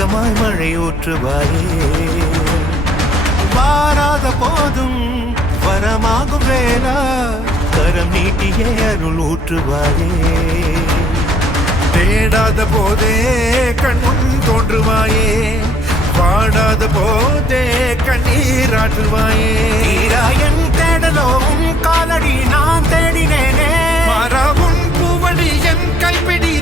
ஏக்கமாய் மழை ஊற்றுவாயே. வாராத போதும் வரமாகும் வேளா கரம் நீட்டியே அருள் ஊற்றுவாயே. தேடாத போதே கண்முன் தோன்றுவாயே, வாடாத போதே கண்ணீராற்றுவாயே. தீராயன் தேடலோவும் காலடி நான் தேடினேனே, மாறாவும் பூவடி என் கைப்பிடி